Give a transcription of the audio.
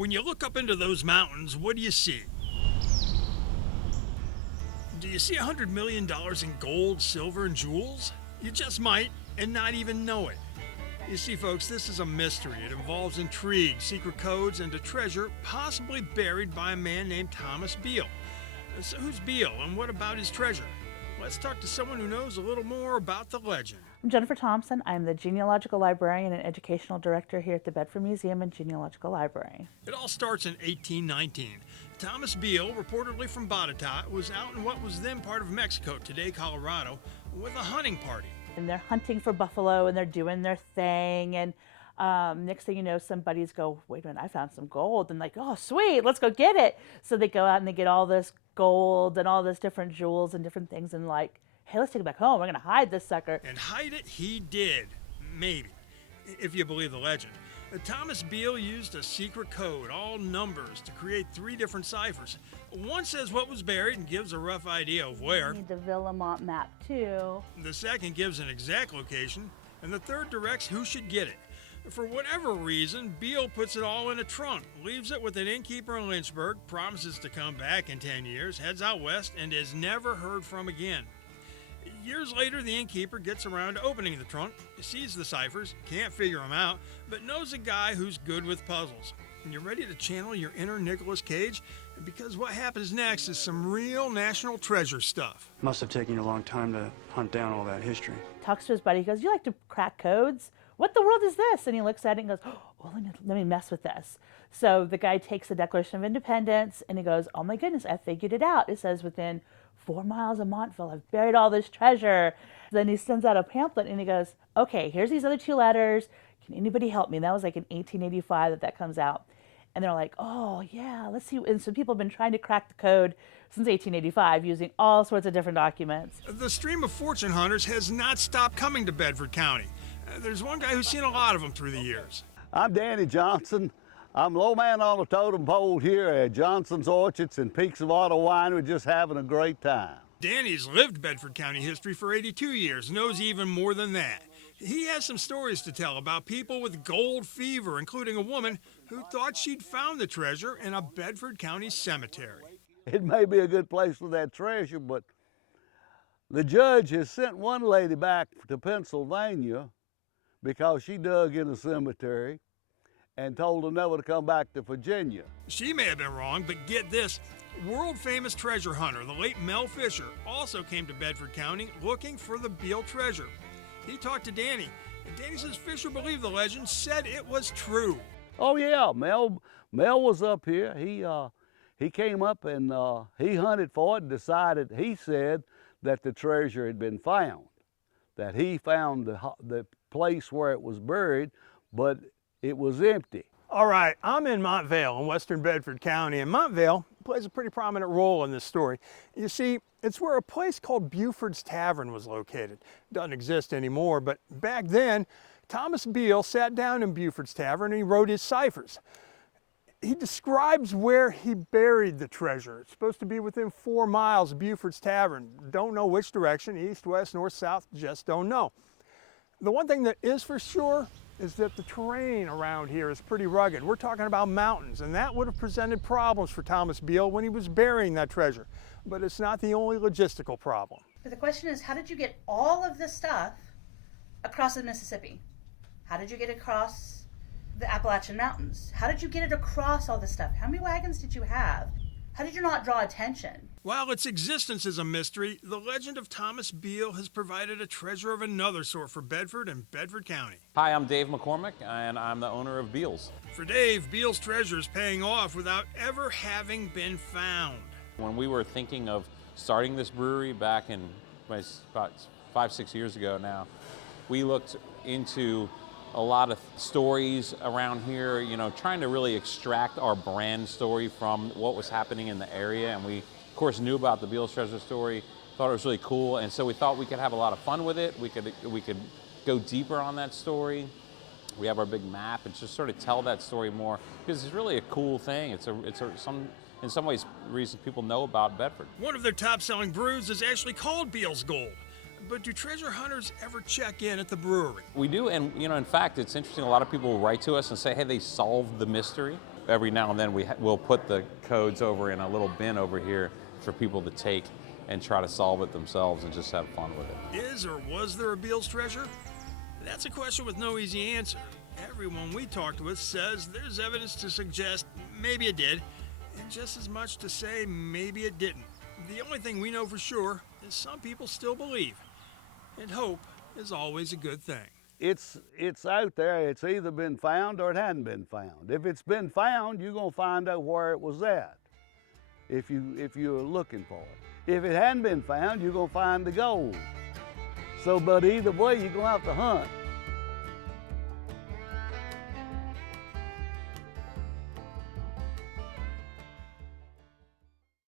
When you look up into those mountains, what do you see? Do you see $100 million in gold, silver, and jewels? You just might, and not even know it. You see, folks, this is a mystery. It involves intrigue, secret codes, and a treasure possibly buried by a man named Thomas Beale. So who's Beale, and what about his treasure? Let's talk to someone who knows a little more about the legend. I'm Jennifer Thompson. I'm the Genealogical Librarian and Educational Director here at the Bedford Museum and Genealogical Library. It all starts in 1819. Thomas Beale, reportedly from Bogota, was out in what was then part of Mexico, today Colorado, with a hunting party. And they're hunting for buffalo and they're doing their thing. And next thing you know, some buddies go, wait a minute, I found some gold. And like, oh, sweet, let's go get it. So they go out and they get all this gold and all this different jewels and different things and like, hey, let's take it back home. We're going to hide this sucker. And hide it he did. Maybe. If you believe the legend. Thomas Beale used a secret code, all numbers, to create 3 different ciphers. One says what was buried and gives a rough idea of where. We need the Villamont map too. The second gives an exact location. And the third directs who should get it. For whatever reason, Beale puts it all in a trunk, leaves it with an innkeeper in Lynchburg, promises to come back in 10 years, heads out west, and is never heard from again. Years later, the innkeeper gets around to opening the trunk, sees the ciphers, can't figure them out, but knows a guy who's good with puzzles. And you're ready to channel your inner Nicolas Cage? Because what happens next is some real national treasure stuff. Must have taken you a long time to hunt down all that history. Talks to his buddy, he goes, you like to crack codes? What the world is this? And he looks at it and goes, oh, let me mess with this. So the guy takes the Declaration of Independence and he goes, oh my goodness, I figured it out. It says within 4 miles of Montville, I've buried all this treasure. Then he sends out a pamphlet and he goes, okay, here's these other 2 letters. Can anybody help me? And that was like in 1885 that comes out. And they're like, oh yeah, let's see. And so people have been trying to crack the code since 1885 using all sorts of different documents. The stream of fortune hunters has not stopped coming to Bedford County. There's one guy who's seen a lot of them through the years. I'm Danny Johnson. I'm low man on the totem pole here at Johnson's Orchards and Peaks of Auto Winery, just having a great time. Danny's lived Bedford County history for 82 years, knows even more than that. He has some stories to tell about people with gold fever, including a woman who thought she'd found the treasure in a Bedford County cemetery. It may be a good place for that treasure, but the judge has sent one lady back to Pennsylvania because she dug in the cemetery and told her never to come back to Virginia. She may have been wrong, but get this. World-famous treasure hunter, the late Mel Fisher, also came to Bedford County looking for the Beale treasure. He talked to Danny, and Danny says Fisher believed the legend, said it was true. Oh yeah, Mel was up here. He came up and he hunted for it and decided, he said, that the treasure had been found, that he found the place where it was buried, but it was empty. All right, I'm in Montvale in western Bedford County, and Montvale plays a pretty prominent role in this story. You see, it's where a place called Buford's Tavern was located. Doesn't exist anymore, but back then, Thomas Beale sat down in Buford's Tavern and he wrote his ciphers. He describes where he buried the treasure. It's supposed to be within 4 miles of Buford's Tavern. Don't know which direction, east, west, north, south, just don't know. The one thing that is for sure is that the terrain around here is pretty rugged. We're talking about mountains, and that would have presented problems for Thomas Beale when he was burying that treasure. But it's not the only logistical problem. But the question is, how did you get all of this stuff across the Mississippi? How did you get across the Appalachian Mountains? How did you get it across all this stuff? How many wagons did you have? How did you not draw attention? While its existence is a mystery, the legend of Thomas Beale has provided a treasure of another sort for Bedford and Bedford County. Hi, I'm Dave McCormick, and I'm the owner of Beale's. For Dave, Beale's treasure is paying off without ever having been found. When we were thinking of starting this brewery back in about 5-6 years ago now, we looked into a lot of stories around here, you know, trying to really extract our brand story from what was happening in the area. And we, of course, knew about the Beale's Treasure story, thought it was really cool. And so we thought we could have a lot of fun with it. We could go deeper on that story. We have our big map and just sort of tell that story more because it's really a cool thing. In some ways, reason people know about Bedford. One of their top-selling brews is actually called Beale's Gold. But do treasure hunters ever check in at the brewery? We do, and you know, in fact, it's interesting. A lot of people will write to us and say, hey, they solved the mystery. every now and then we'll put the codes over in a little bin over here for people to take and try to solve it themselves and just have fun with it. Is or was there a Beale's treasure? That's a question with no easy answer. Everyone we talked with says there's evidence to suggest maybe it did, and just as much to say maybe it didn't. The only thing we know for sure is some people still believe, and hope is always a good thing. It's out there. It's either been found or it hadn't been found. If it's been found, you're gonna find out where it was at, if you're looking for it. If it hadn't been found, you're gonna find the gold. So, but either way, you're gonna have to hunt.